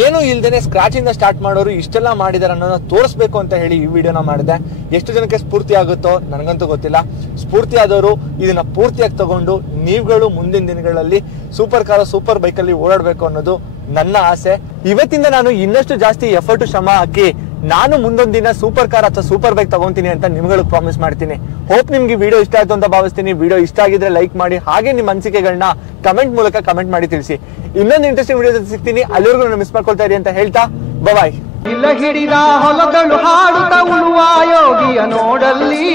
ಏನು ಇಲ್ದೇನೆ ಸ್ಕ್ರಾಚ್ ಇಂದ ಸ್ಟಾರ್ಟ್ ಮಾಡೋರು ಇಷ್ಟೆಲ್ಲ ಮಾಡಿದಾರೆ ಅನ್ನೋದನ್ನ ತೋರಿಸ್ಬೇಕು ಅಂತ ಹೇಳಿ ಈ ವಿಡಿಯೋನ ಮಾಡಿದೆ. ಎಷ್ಟು ಜನಕ್ಕೆ ಸ್ಫೂರ್ತಿ ಆಗುತ್ತೋ ನನಗಂತೂ ಗೊತ್ತಿಲ್ಲ. ಸ್ಫೂರ್ತಿ ಆದವರು ಇದನ್ನ ಪೂರ್ತಿಯಾಗಿ ತಗೊಂಡು ನೀವುಗಳು ಮುಂದಿನ ದಿನಗಳಲ್ಲಿ ಸೂಪರ್ ಕಾರ್ ಸೂಪರ್ ಬೈಕ್ ಅಲ್ಲಿ ಓಡಾಡ್ಬೇಕು ಅನ್ನೋದು ನನ್ನ ಆಸೆ. ಇವತ್ತಿಂದ ನಾನು ಇನ್ನಷ್ಟು ಜಾಸ್ತಿ ಎಫರ್ಟ್ ಶ್ರಮ ಹಾಕಿ ನಾನು ಮುಂದೊಂದ್ ದಿನ ಸೂಪರ್ ಕಾರ್ ಅಥವಾ ಸೂಪರ್ ಬೈಕ್ ತಗೊಂತೀನಿ ಅಂತ ನಿಮ್ಗಳು ಪ್ರಾಮಿಸ್ ಮಾಡ್ತೀನಿ. ಹೋಪ್ ನಿಮ್ಗೆ ವಿಡಿಯೋ ಇಷ್ಟ ಆಯ್ತು ಅಂತ ಭಾವಿಸ್ತೀನಿ. ವಿಡಿಯೋ ಇಷ್ಟ ಆಗಿದ್ರೆ ಲೈಕ್ ಮಾಡಿ, ಹಾಗೆ ನಿಮ್ಮ ಅನಿಸಿಕೆಗಳನ್ನ ಕಮೆಂಟ್ ಮೂಲಕ ಕಮೆಂಟ್ ಮಾಡಿ ತಿಳಿಸಿ. ಇನ್ನೊಂದು ಇಂಟ್ರೆಸ್ಟಿಂಗ್ ವಿಡಿಯೋ ಸಿಗ್ತೀನಿ, ಅಲ್ಲಿವರೆಗೂ ನಾನು ಮಿಸ್ ಮಾಡ್ಕೊಳ್ತಾ ಇರಿ ಅಂತ ಹೇಳ್ತಾ ಬಾಯ್. ಇಲ್ಲ ಹಿಡಿದ ಹೊಲಗಳು ಹಾಡುತ್ತ ಉಳುವ ಯೋಗಿಯ ನೋಡಲ್ಲಿ